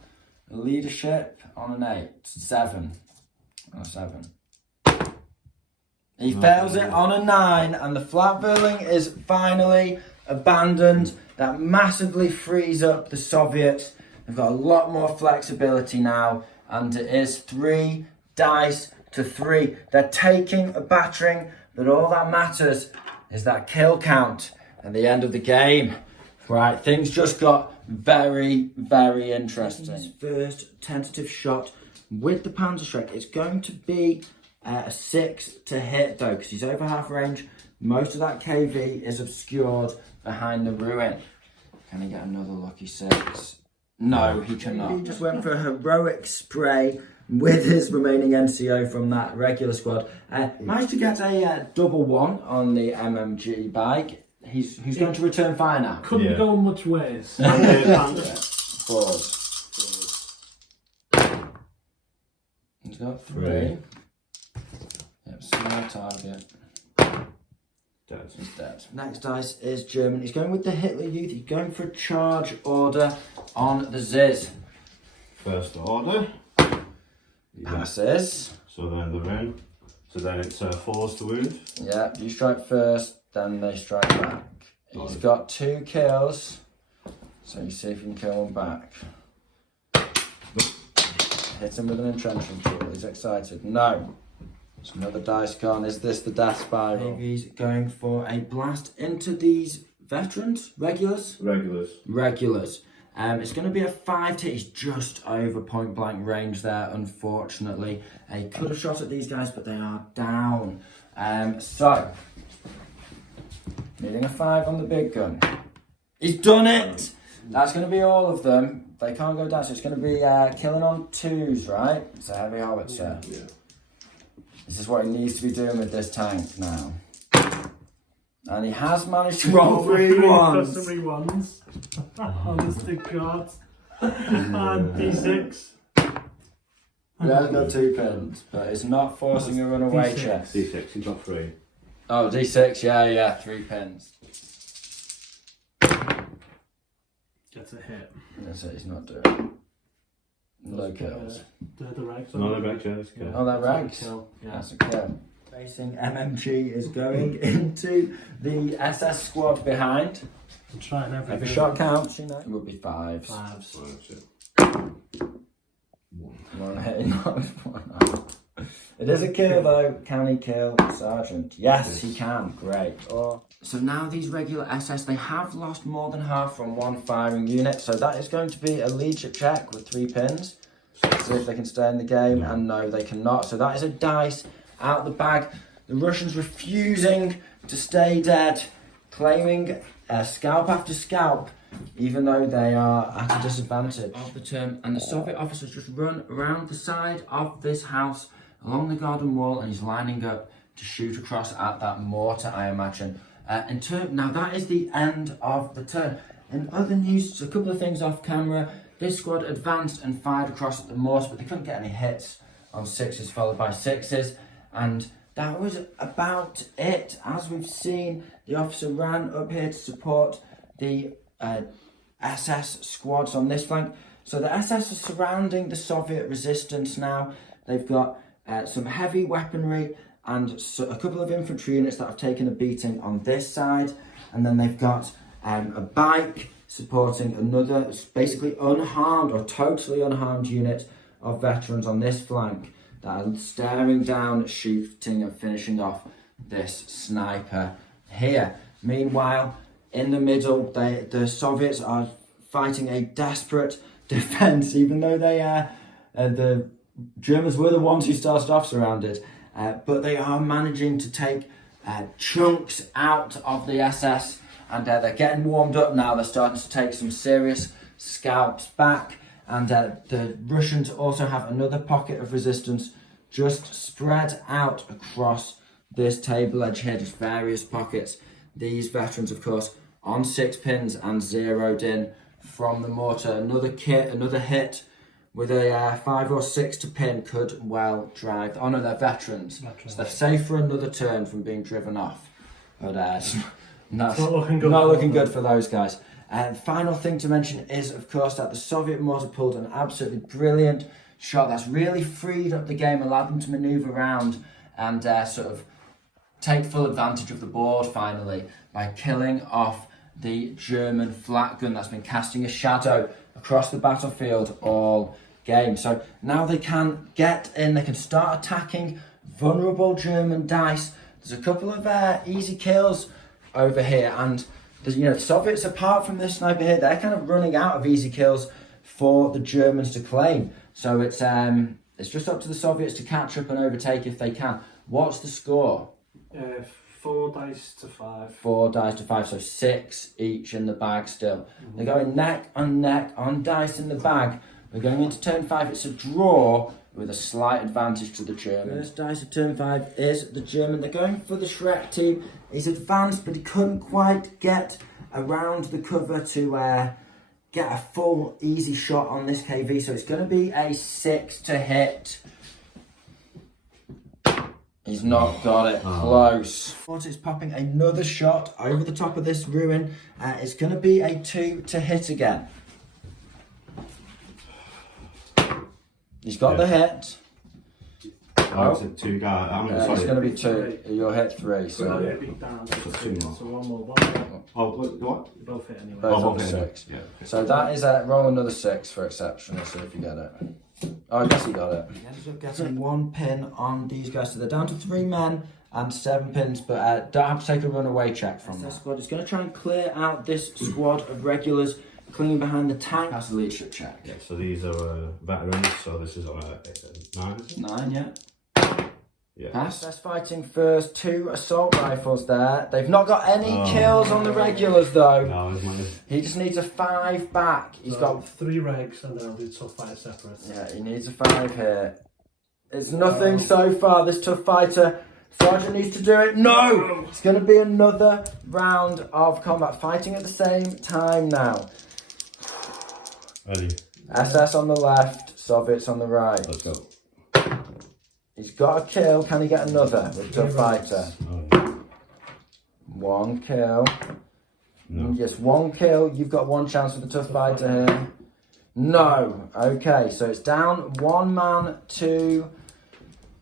a leadership on an 8. 7. On a 7. He fails it on a 9, and the flat Verling is finally abandoned. That massively frees up the Soviets. They've got a lot more flexibility now, and it is 3 dice to 3. They're taking a battering, but all that matters is that kill count at the end of the game. Right, things just got very, very interesting. His first tentative shot with the Panzerschreck, it's going to be a 6 to hit though, because he's over half range. Most of that KV is obscured behind the ruin. Can he get another lucky 6? No, he cannot. He just went for a heroic spray with his remaining NCO from that regular squad. Managed to get a double 1 on the MMG bike. Who's going to return fire now? Couldn't be going much ways. Forward. He's got 3. Yep, small target. Dead. He's dead. Next dice is German. He's going with the Hitler Youth. He's going for a charge order on the Ziz. First order. Passes. So then they're in. So then it's 4s to wound. Yeah, you strike first, then they strike back. He's got 2 kills. So you see if you can kill him back. Hit him with an entrenching tool. He's excited. No. It's another dice gone. Is this the death spiral? He's going for a blast into these veterans, regulars. Regulars. It's going to be a 5 to. He's just over point blank range there, unfortunately. He could have shot at these guys, but they are down. So, needing a 5 on the big gun. He's done it! That's going to be all of them. They can't go down, so it's going to be killing on 2s, right? It's a heavy howitzer. Yeah. This is what he needs to be doing with this tank now. And he has managed to roll 3 1s. 3 1s. Honest to God. And D6. He has got 2 pins, but it's not forcing a runaway D6. check. D6, he's got 3. Oh, D6, yeah, 3 pins. Gets a hit. That's it, he's not doing. No kills. The rags. No, they're back, yeah, that's good. Oh, that rags. Kill. Yeah. That's a kill. Facing MMG is going into the SS squad behind. I'm trying everything. Every shot counts, you know. It would be 5s. 5s. 1 hit, not 1 out. It is a kill though. Can he kill Sergeant? Yes, he can. Great. So now these regular SS, they have lost more than half from 1 firing unit. So that is going to be a leadership check with 3 pins. See if they can stay in the game. And no, they cannot. So that is a dice out the bag. The Russians refusing to stay dead, claiming scalp after scalp, even though they are at a disadvantage of the turn. And the Soviet officers just run around the side of this house along the garden wall, and he's lining up to shoot across at that mortar, I imagine. Now that is the end of the turn. In other news, just a couple of things off camera. This squad advanced and fired across at the mortar, but they couldn't get any hits on 6s followed by 6s. And that was about it. As we've seen, the officer ran up here to support the SS squads on this flank. So the SS are surrounding the Soviet resistance now. They've got some heavy weaponry and a couple of infantry units that have taken a beating on this side. And then they've got a bike supporting another basically unharmed or totally unharmed unit of veterans on this flank that are staring down, shooting and finishing off this sniper here. Meanwhile, in the middle. The Soviets are fighting a desperate defense, even though the Germans were the ones who started off surrounded. But they are managing to take chunks out of the SS, and they're getting warmed up now. They're starting to take some serious scalps back, and the Russians also have another pocket of resistance just spread out across this table edge here, just various pockets. These veterans, of course, on 6 pins and zeroed in from the mortar. Another hit with a 5 or 6 to pin could well drive. Oh no, they're veterans. So they're safe for another turn from being driven off. But that's not looking good for those guys. And final thing to mention is, of course, that the Soviet mortar pulled an absolutely brilliant shot that's really freed up the game, allowed them to manoeuvre around and sort of take full advantage of the board finally by killing off the German flak gun that's been casting a shadow across the battlefield all game. So now they can get in, they can start attacking vulnerable German dice. There's a couple of easy kills over here, and the Soviets, apart from this sniper here, they're kind of running out of easy kills for the Germans to claim. So it's just up to the Soviets to catch up and overtake if they can. What's the score? 4 dice to 5. 4 dice to 5, so 6 each in the bag still. They're going neck on dice in the bag. We're going into turn 5. It's a draw with a slight advantage to the German. First dice of turn 5 is the German. They're going for the Shrek team. He's advanced, but he couldn't quite get around the cover to get a full easy shot on this KV. So it's going to be a 6 to hit. He's not got it. Close. It's popping another shot over the top of this ruin. It's going to be a 2 to hit again. He's got the hit. Oh, it's a 2 guy. It's going to be 2. You'll hit 3. So It'll be down to 2 more. So one more. Oh, what? You both hit anyway. both on 6. Yeah. So that is roll another 6 for exceptional. See if you get it. Oh, I guess he got it. He ends up getting 1 pin on these guys. So they're down to 3 men and 7 pins, but don't have to take a runaway check from this squad. It's going to try and clear out this squad of regulars clinging behind the tank. That's a leadership check. Yeah, so these are veterans, so this is on a 9, is it? 9, yeah. Yeah. Pass. Best fighting first. 2 assault rifles there. They've not got any kills on the regulars though. No, he just needs a 5 back. He's got 3 regs and then I'll do tough fighter separate. Yeah, he needs a 5 here. It's nothing so far. This tough fighter. Sergeant needs to do it. No! It's going to be another round of combat. Fighting at the same time now. Ready. SS on the left, Soviets on the right. Let's go. He's got a kill. Can he get another with tough fighter? Oh, 1 kill. no. Yes, 1 kill. You've got 1 chance with the tough fighter here. No. Okay, so it's down 1 man, 2,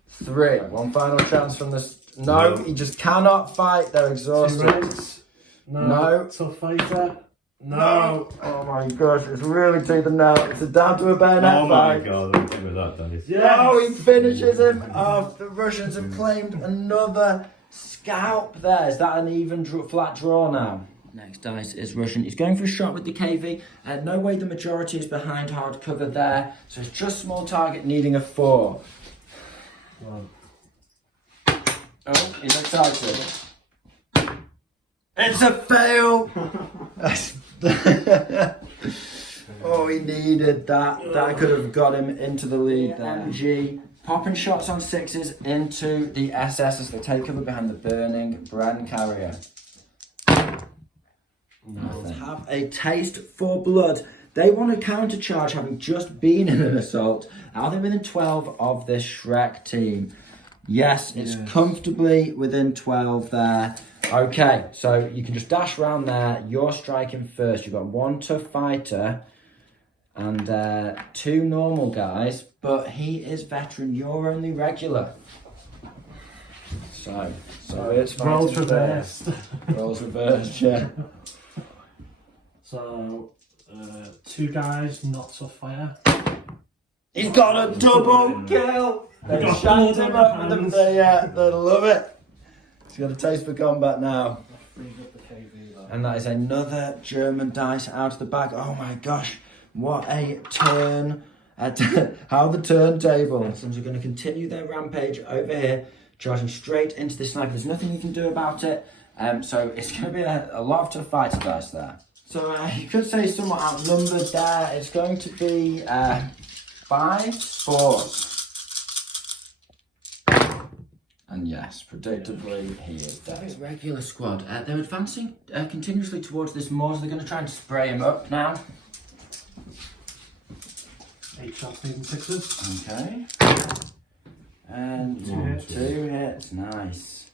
3. 1 final chance from this. No, he just cannot fight. They're 2 exhausted. regs. No. Tough fighter. No. Oh my gosh, it's really to the nail. It's down to a bayonet Oh my fight. god, I'm with that dice. Yes. Oh, he finishes him off. The Russians have claimed another scalp there. Is that an even flat draw now? Next dice is Russian. He's going for a shot with the KV. No way the majority is behind hard cover there. So it's just small target needing a 4. Oh, he's excited. It's a fail! Oh, he needed that. That could have got him into the lead there. MG popping shots on 6s into the SS as they take cover behind the burning Bren carrier. Nothing. Have a taste for blood. They want to countercharge, having just been in an assault. Are they within 12 of this Shrek team? Yes, it's comfortably within 12 there. Okay, so you can just dash around there. You're striking first. You've got 1 tough fighter and 2 normal guys, but he is veteran. You're only regular. So it's Rolls reversed. Rolls reversed, yeah. So 2 guys, not tough fire. He's got a double kill. They shut him up with them. They love it. He's got a taste for combat now. Brings up the KV though. And that is another German dice out of the bag. Oh my gosh, what a turn. How the turntable. Sims are going to continue their rampage over here, charging straight into the sniper. There's nothing you can do about it. So it's going to be a lot of tough fighter dice there. So you could say somewhat outnumbered there. It's going to be 5 scores. And yes, predictably, he is dead. His regular squad, they're advancing continuously towards this moor, so they're going to try and spray him up now. 8 shots, even 6s. Okay. And 2 hits, nice.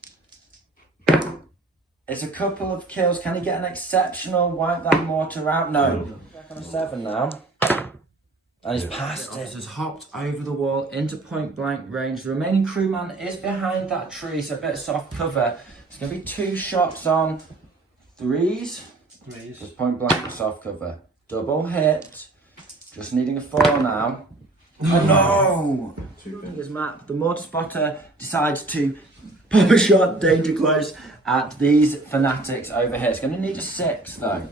It's a couple of kills. Can he get an exceptional wipe that mortar out? No. Back on a 7 now. And he's past it. Has hopped over the wall into point blank range. The remaining crewman is behind that tree, so a bit of soft cover. It's going to be 2 shots on 3s. Just point blank with soft cover. Double hit. Just needing a 4 now. Oh no! 2 fingers map. The mortar spotter decides to pop a shot danger close at these fanatics over here. It's going to need a 6 though.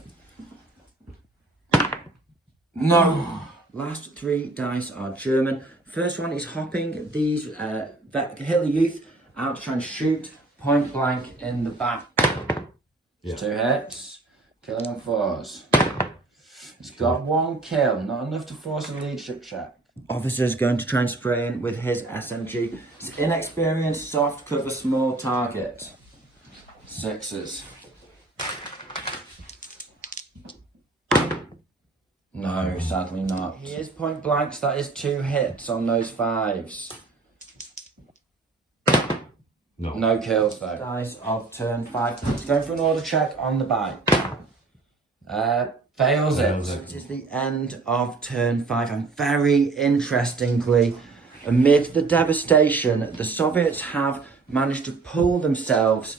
No! Last 3 dice are German. First one is hopping these Hitler Youth out to try and shoot point blank in the back. Yeah. 2 hits. Killing on 4s. It's got 1 kill, not enough to force a leadership check. Officer's going to try and spray in with his SMG. It's inexperienced, soft cover, small target. 6s. No, sadly not. He is point blank, so that is 2 hits on those 5s. No kills though. Dice of turn 5. He's going for an order check on the bike. Fails it. It is the end of turn 5, and very interestingly, amid the devastation, the Soviets have managed to pull themselves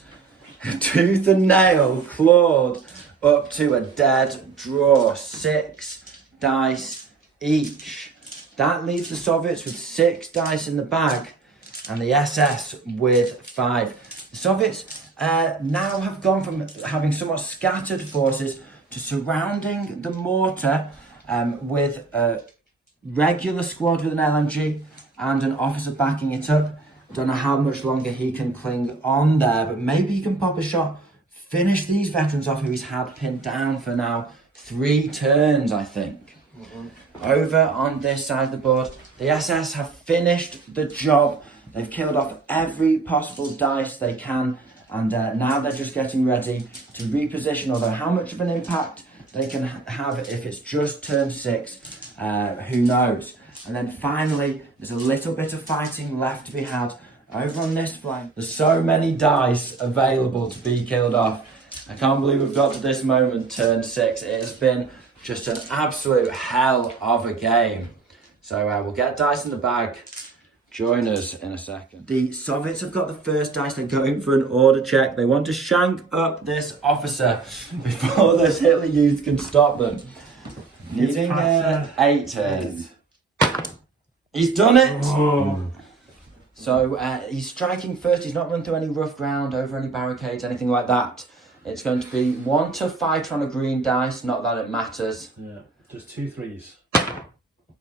tooth and nail, clawed up to a dead draw. 6 dice each. That leaves the Soviets with 6 dice in the bag and the SS with 5. The Soviets now have gone from having somewhat scattered forces to surrounding the mortar with a regular squad with an LMG and an officer backing it up. Don't know how much longer he can cling on there, but maybe he can pop a shot, finish these veterans off who he's had pinned down for now 3 turns, I think. Over on this side of the board, the SS have finished the job. They've killed off every possible dice they can, and now they're just getting ready to reposition, although how much of an impact they can have if it's just turn 6, who knows. And then finally, there's a little bit of fighting left to be had over on this flank. There's so many dice available to be killed off. I can't believe we've got to this moment, turn 6. It has been just an absolute hell of a game. So we'll get dice in the bag. Join us in a second. The Soviets have got the first dice. They're going for an order check. They want to shank up this officer before this Hitler Youth can stop them. Needing 8 turns. He's done it! Oh. So he's striking first. He's not run through any rough ground, over any barricades, anything like that. It's going to be 1 to fight on a green dice, not that it matters. Yeah, just 2 3s.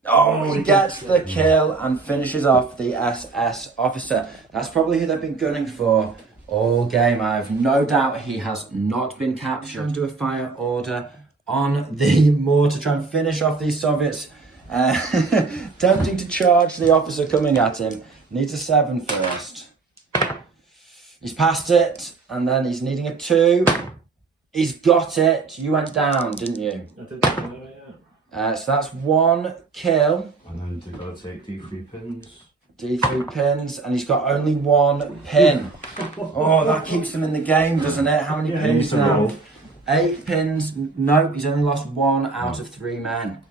Oh, he gets the kill and finishes off the SS officer. That's probably who they've been gunning for all game. I have no doubt he has not been captured. And do a fire order on the mortar to try and finish off these Soviets. Tempting to charge the officer coming at him. Needs a 7 first. He's passed it, and then he's needing a 2. He's got it. You went down, didn't you? I did, yeah. So that's 1 kill. And then they've got to take D3 pins. D3 pins, and he's got only 1 pin. Oh, that keeps him in the game, doesn't it? How many pins now? 8 pins. No, he's only lost 1 out of 3 men.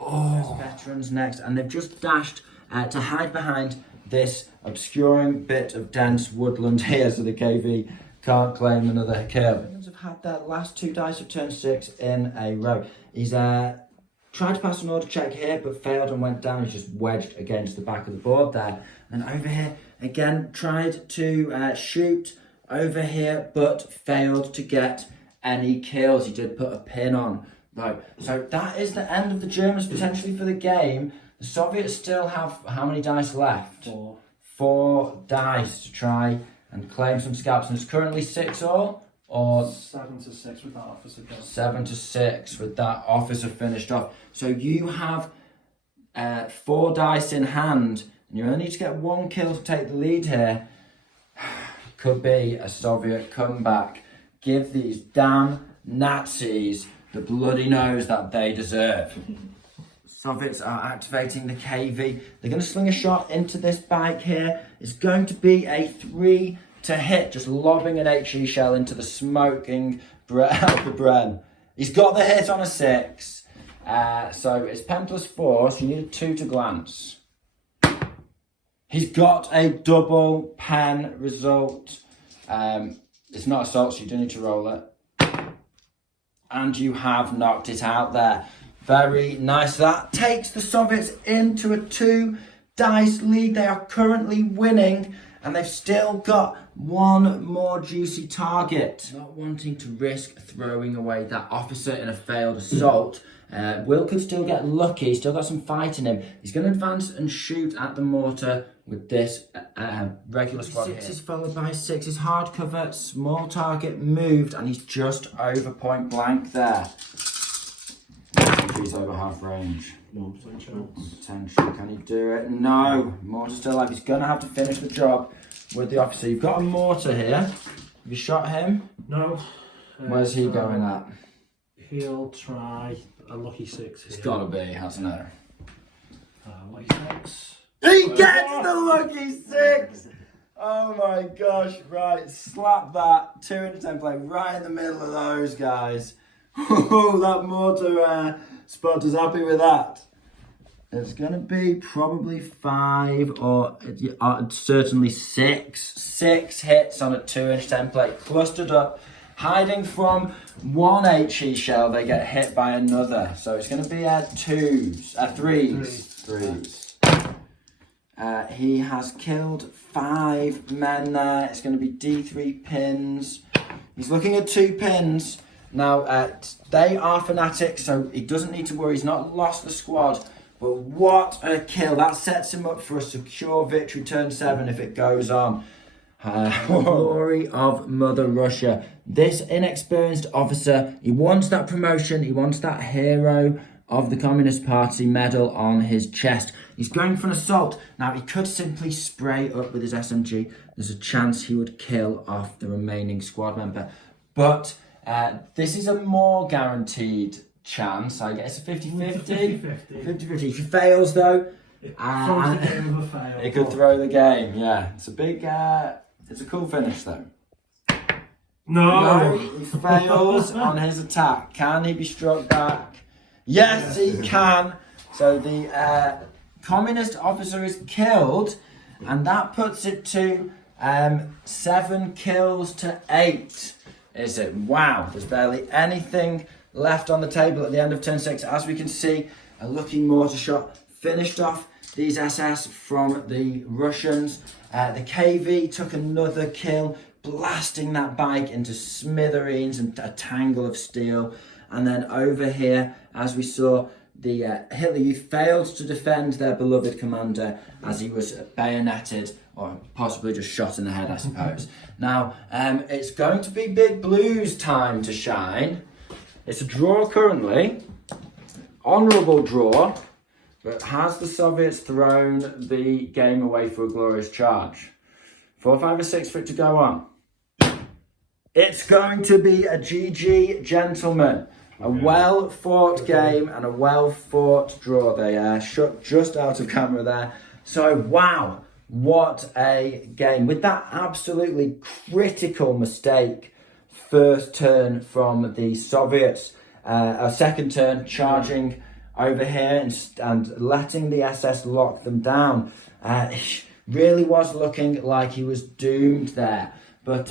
Oh, veterans next, and they've just dashed to hide behind this obscuring bit of dense woodland here, so the KV can't claim another kill. The Americans have had their last 2 dice of turn 6 in a row. He's tried to pass an order check here, but failed and went down. He's just wedged against the back of the board there. And over here, again, tried to shoot over here, but failed to get any kills. He did put a pin on. Right, so that is the end of the Germans potentially for the game. The Soviets still have how many dice left? 4. 4 dice to try and claim some scalps. And it's currently 6 all, or 7 to 6 with that officer go. 7 to 6 with that officer finished off. So you have 4 dice in hand, and you only need to get 1 kill to take the lead here. Could be a Soviet comeback. Give these damn Nazis the bloody nose that they deserve. Soviets are activating the KV. They're going to sling a shot into this bike here. It's going to be a 3 to hit, just lobbing an HE shell into the smoking Alpha Bren. He's got the hit on a 6. So it's pen plus 4, so you need a 2 to glance. He's got a double pen result. It's not assault, so you do need to roll it. And you have knocked it out there. Very nice. That takes the Soviets into a 2 dice lead. They are currently winning, and they've still got 1 more juicy target. Not wanting to risk throwing away that officer in a failed assault. Will could still get lucky. He's still got some fight in him. He's going to advance and shoot at the mortar with this regular squad. 6 is followed by 6 is hard cover, small target moved, and he's just over point blank there. He's over half range. No potential. Potential. Can he do it? No. Mortar's still alive. He's going to have to finish the job with the officer. You've got a mortar here. Have you shot him? No. Where's he going at? He'll try a lucky 6 here. It's got to be, hasn't it? Lucky 6. He gets the lucky 6! Oh my gosh, right, slap that 2 into 10 play right in the middle of those guys. Oh, that mortar spot is happy with that. It's going to be probably 5 or certainly 6. 6 hits on a 2 inch template, clustered up, hiding from 1 HE shell. They get hit by another. So it's going to be 3s. He has killed 5 men there. It's going to be D3 pins. He's looking at 2 pins. Now, they are fanatics, so he doesn't need to worry. He's not lost the squad. But what a kill. That sets him up for a secure victory turn 7 if it goes on. Glory of Mother Russia. This inexperienced officer, he wants that promotion. He wants that hero of the Communist Party medal on his chest. He's going for an assault. Now, he could simply spray up with his SMG. There's a chance he would kill off the remaining squad member. But this is a more guaranteed chance. I guess a 50-50. 50-50. If he fails, though, it could throw the game. Yeah, it's a big, it's a cool finish, though. No, he fails on his attack. Can he be struck back? Yes, he can. So the communist officer is killed, and that puts it to 7 kills to 8. Is it? Wow, there's barely anything left on the table at the end of turn 6. As we can see, a lucky mortar shot finished off these SS from the Russians. The KV took another kill, blasting that bike into smithereens and a tangle of steel. And then over here, as we saw, the Hitler Youth failed to defend their beloved commander as he was bayoneted, or possibly just shot in the head, I suppose. Now, it's going to be Big Blue's time to shine. It's a draw currently, honourable draw, but has the Soviets thrown the game away for a glorious charge? 4, 5 or 6 for it to go on. It's going to be a GG, gentlemen. A well-fought game and a well-fought draw. They shut just out of camera there. So, wow, what a game. With that absolutely critical mistake, first turn from the Soviets, a second turn charging over here and letting the SS lock them down. Really was looking like he was doomed there. But,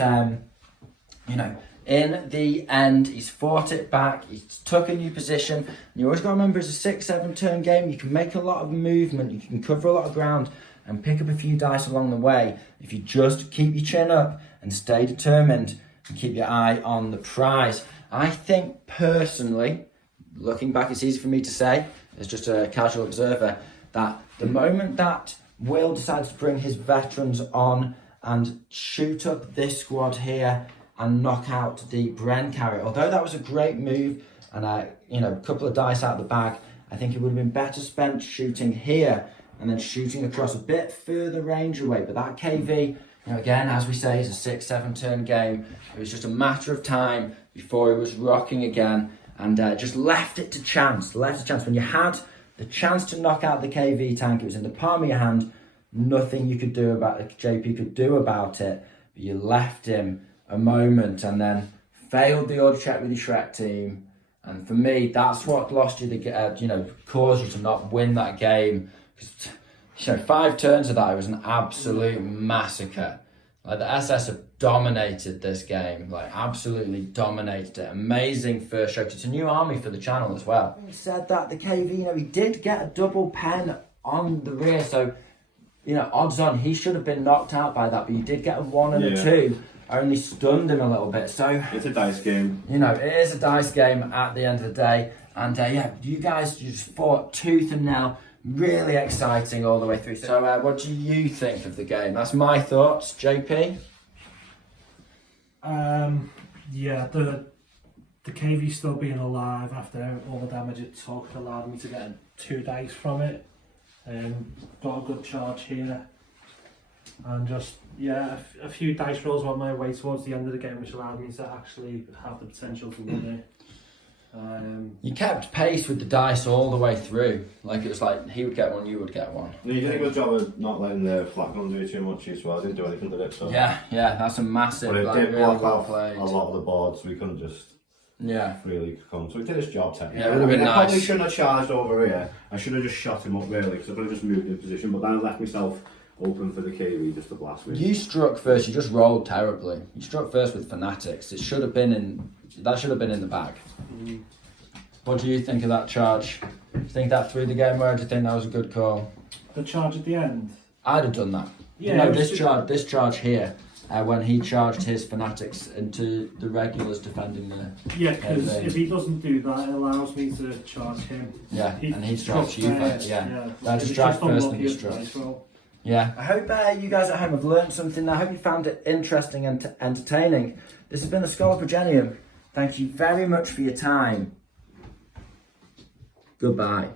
you know, in the end, he's fought it back. He's took a new position. And you always got to remember, it's a 6-7 turn game. You can make a lot of movement. You can cover a lot of ground and pick up a few dice along the way if you just keep your chin up and stay determined and keep your eye on the prize. I think personally, looking back, it's easy for me to say, as just a casual observer, that the moment that Will decides to bring his veterans on and shoot up this squad here and knock out the Bren carrier, although that was a great move and a couple of dice out of the bag, I think it would have been better spent shooting here and then shooting across a bit further range away. But that KV, again, as we say, is a 6-7 turn game. It was just a matter of time before he was rocking again and just left it to chance. When you had the chance to knock out the KV tank, it was in the palm of your hand. Nothing you could do about it, JP could do about it. But you left him a moment and then failed the order check with your Shrek team. And for me, that's what lost you the, caused you to not win that game. 5 turns of that, it was an absolute massacre. Like the SS have dominated this game, like absolutely dominated it. Amazing first show. It's a new army for the channel as well. He said that the KV, he did get a double pen on the rear, so odds on he should have been knocked out by that, but he did get a 1 and a 2. Only stunned him a little bit. So it's a dice game. It is a dice game at the end of the day. And you guys just fought tooth and nail. Really exciting all the way through. So what do you think of the game? That's my thoughts. JP? The KV still being alive after all the damage it took allowed me to get 2 dice from it. Got a good charge here. And just, a few dice rolls went my way towards the end of the game, which allowed me to actually have the potential to win it. You kept pace with the dice all the way through. Like it was like he would get one, you would get one. You did a good job of not letting the flat gun do too much as well. I didn't do anything with it. So. Yeah, that's a massive. But it did really block off a lot of the boards. We couldn't just really come. So he did his job technically. Yeah, it would have been nice. I probably shouldn't have charged over here. I should have just shot him up really because I could have just moved in position. But then I left myself open for the KV just to blast me. You struck first. You just rolled terribly. You struck first with Fanatics. It should have been in. That should have been in the bag. What do you think of that charge? Do you think that threw the game, or do you think that was a good call? The charge at the end? I'd have done that. Yeah, this charge here, when he charged his Fanatics into the regulars defending the... Yeah, because if he doesn't do that, it allows me to charge him. Yeah, and he strikes you first. That just strike first and you strike. Yeah. I hope you guys at home have learned something. I hope you found it interesting and entertaining. This has been the Schola Progenium. Thank you very much for your time. Goodbye.